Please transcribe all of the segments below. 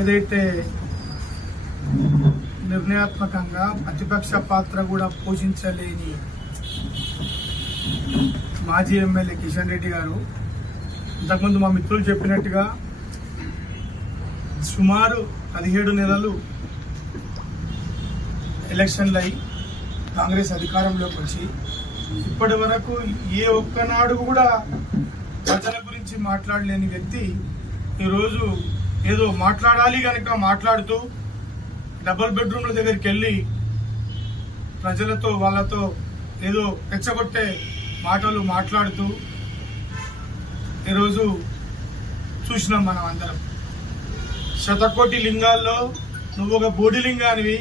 ఏదైతే నిర్ణయాత్మకంగా ప్రతిపక్ష పాత్ర కూడా పోషించలేని మాజీ ఎమ్మెల్యే కిషన్ రెడ్డి గారు ఇంతకుముందు మా మిత్రులు చెప్పినట్టుగా సుమారు 17 నెలలు ఎలక్షన్లు అయి కాంగ్రెస్ అధికారంలోకి వచ్చి ఇప్పటి వరకు ఏ ఒక్కనాడు కూడా ప్రజల గురించి మాట్లాడలేని వ్యక్తి ఈరోజు ఏదో మాట్లాడాలి కనుక మాట్లాడుతూ డబుల్ బెడ్రూమ్ల దగ్గరికి వెళ్ళి ప్రజలతో వాళ్ళతో ఏదో రెచ్చగొట్టే మాటలు మాట్లాడుతూ ఈరోజు చూసినాం మనం అందరం. శతకోటి లింగాల్లో నువ్వు ఒక బోడిలింగానివి,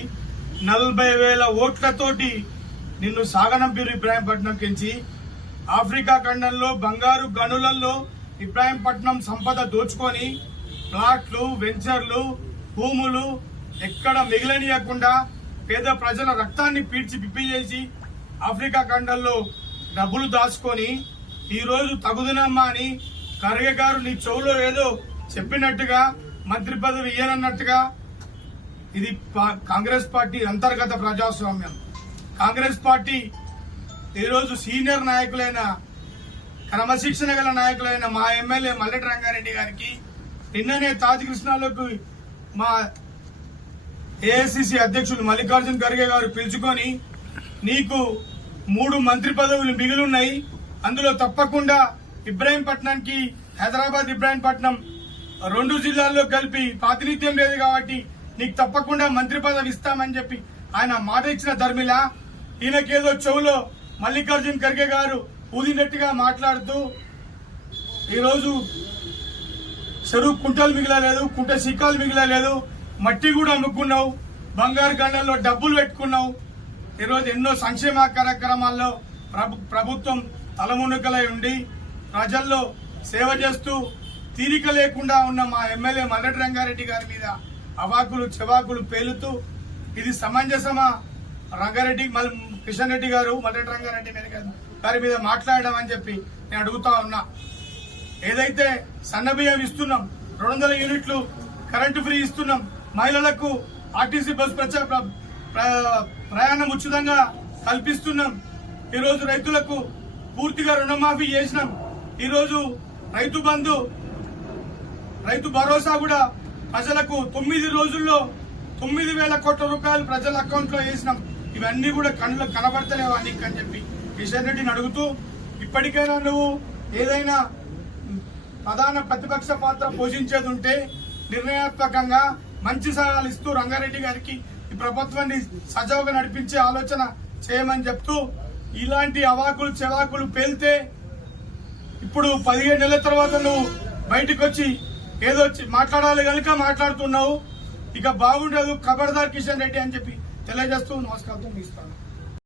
40,000 ఓట్లతోటి నిన్ను సాగనంపిరు ఇబ్రాహీంపట్నం కించి. ఆఫ్రికా ఖండంలో బంగారు గనులలో ఇబ్రాహీంపట్నం సంపద దోచుకొని ప్లాట్లు, వెంచర్లు, భూములు ఎక్కడ మిగిలనీయకుండా పేద ప్రజల రక్తాన్ని పీడ్చి పిప్పి చేసి ఆఫ్రికా ఖండంలో డబ్బులు దాచుకొని ఈరోజు తగుదనమ్మా అని ఖర్గే గారు నీ చెవులో ఏదో చెప్పినట్టుగా మంత్రి పదవి ఇయ్యనన్నట్టుగా. ఇది కాంగ్రెస్ పార్టీ అంతర్గత ప్రజాస్వామ్యం. కాంగ్రెస్ పార్టీ ఈరోజు సీనియర్ నాయకులైన, క్రమశిక్షణ గల నాయకులైన మా ఎమ్మెల్యే మల్లెటి రంగారెడ్డి గారికి నిన్ననే తాజకృష్ణలోకి మా ఏఐసిసి అధ్యక్షులు మల్లికార్జున ఖర్గే గారు పిలుచుకొని నీకు 3 మంత్రి పదవులు మిగిలిన్నాయి, అందులో తప్పకుండా ఇబ్రాహీంపట్నానికి, హైదరాబాద్ ఇబ్రాహీంపట్నం 2 జిల్లాల్లో కలిపి ప్రాతినిధ్యం లేదు కాబట్టి నీకు తప్పకుండా మంత్రి పదవి ఇస్తామని చెప్పి ఆయన మాట ఇచ్చిన ధర్మిలా ఈయనకేదో చెవులో మల్లికార్జున ఖర్గే గారు ఊదినట్టుగా మాట్లాడుతూ ఈరోజు చెరువు కుంటలు మిగిలలేదు, కుంట సిక్కాలు మిగిలలేదు, మట్టి కూడా అమ్ముకున్నావు, బంగారు గంటల్లో డబ్బులు పెట్టుకున్నావు. ఈరోజు ఎన్నో సంక్షేమ కార్యక్రమాల్లో ప్రభుత్వం తలమునకలై ఉండి ప్రజల్లో సేవ చేస్తూ తీరిక లేకుండా ఉన్న మా ఎమ్మెల్యే మల్లెటి రంగారెడ్డి గారి మీద అవాకులు చెవాకులు పేలుతూ ఇది సమంజసమా? రంగారెడ్డి కిషన్ రెడ్డి గారు మల్లెటి రంగారెడ్డి గారి మీద మాట్లాడడం అని చెప్పి నేను అడుగుతా ఉన్నా. ఏదైతే సన్నబియ్యం ఇస్తున్నాం, 200 యూనిట్లు కరెంటు ఫ్రీ ఇస్తున్నాం, మహిళలకు ఆర్టీసీ బస్ ప్రయాణం ఉచితంగా కల్పిస్తున్నాం, ఈరోజు రైతులకు పూర్తిగా రుణమాఫీ చేసినాం, ఈరోజు రైతు బంధు, రైతు భరోసా కూడా ప్రజలకు 9 రోజుల్లో 9,000 కోట్ల రూపాయలు ప్రజల అకౌంట్ లో వేసినాం. ఇవన్నీ కూడా కళ్ళకు కనబడతలేవా నీకు అని చెప్పి కిషన్ రెడ్డిని అడుగుతూ, ఇప్పటికైనా నువ్వు ఏదైనా ప్రధాన ప్రతిపక్ష పాత్ర పోషించేది ఉంటే నిర్ణయాత్మకంగా మంచి సలహాలు ఇస్తూ రంగారెడ్డి గారికి ఈ ప్రభుత్వాన్ని సజావుగా నడిపించే ఆలోచన చేయమని చెప్తూ, ఇలాంటి అవాకులు చెవాకులు పేలితే ఇప్పుడు 15 నెలల తర్వాత నువ్వు బయటకు వచ్చి ఏదో మాట్లాడాలి కనుక మాట్లాడుతున్నావు. ఇక బాగుండదు, ఖబర్దార్ కిషన్ రెడ్డి అని చెప్పి తెలియజేస్తూ నమస్కారం ఇస్తాను.